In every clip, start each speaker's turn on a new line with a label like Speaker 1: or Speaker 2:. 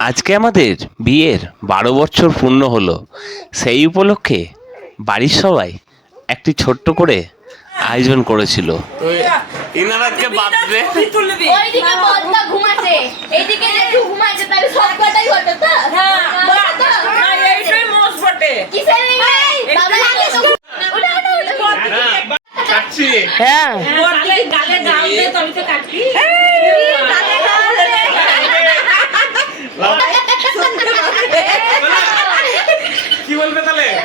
Speaker 1: আজকে আমাদের বিয়ের বারো বছর পূর্ণ হলো। সেই উপলক্ষে বাড়ির সবাই একটি ছোট্ট করে আয়োজন করেছিল। ইনার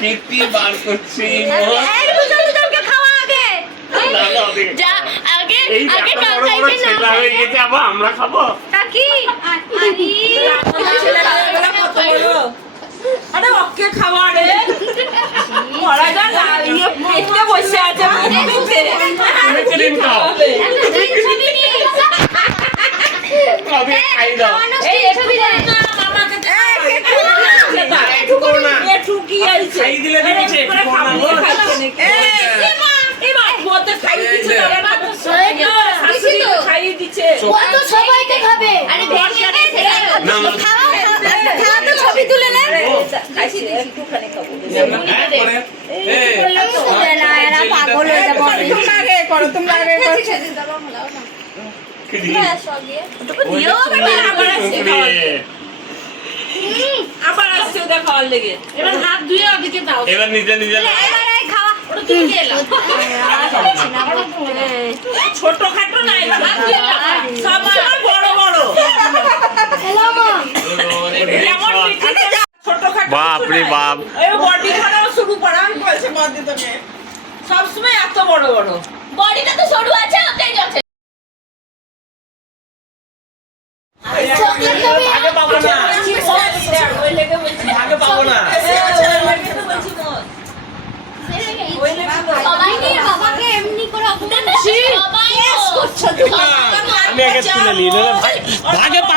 Speaker 1: কীর্তি বার করছি।
Speaker 2: যা আগে আগে
Speaker 1: এত বড় বড়
Speaker 2: কাকাইকে
Speaker 1: ছেলে হয়ে গেছে আবার আমরা খাব?
Speaker 2: কাকি
Speaker 3: আরে ওকে খাওয়া রে ওরা যা লাগিয়ে বসে আছে মুখে
Speaker 1: তুমি ক্রিম খাও কবে খাই দাও
Speaker 2: এই ছবি রে
Speaker 3: মামাকে
Speaker 1: একটু করো না
Speaker 3: একটু কি আছে
Speaker 1: খাই দিলে দিচ্ছে, একটু করো না, বল।
Speaker 3: খাইয়ে দিচ্ছে
Speaker 2: কত সবাইকে খাবে আরে ভেঙে গেছে
Speaker 1: না, না।
Speaker 2: খাওয়া খাওয়া তো ছবি তুলে
Speaker 1: হ্যাঁ,
Speaker 2: পাগল হয়ে যাবে
Speaker 3: তোমরা আগে করো তোমরা আগে করো
Speaker 1: কি দিবি? ওই
Speaker 2: দিও
Speaker 1: যে
Speaker 2: বাবা,
Speaker 3: আবার আসছে খাওয়ার। ওদের খাওয়ার লেগে। এবার হাত ধুয়ে ওদিকে দাও।
Speaker 1: এবার নিজে নিজে
Speaker 2: এলো
Speaker 3: ছোট খাটো নাই হাত ধুয়ে সব বড় বড়।
Speaker 1: বাপ রে বাপ।
Speaker 3: বডি খারাপ শুরু করা বলছে বডি তোকে সবসময় এত বড় বড়।
Speaker 2: বডিটা তো সরু আছে ওতেই যাচ্ছে।
Speaker 1: আগে পাবো না।
Speaker 3: ওই লেগে বলছি
Speaker 1: আগে পাবো না। ভাগে পাবো না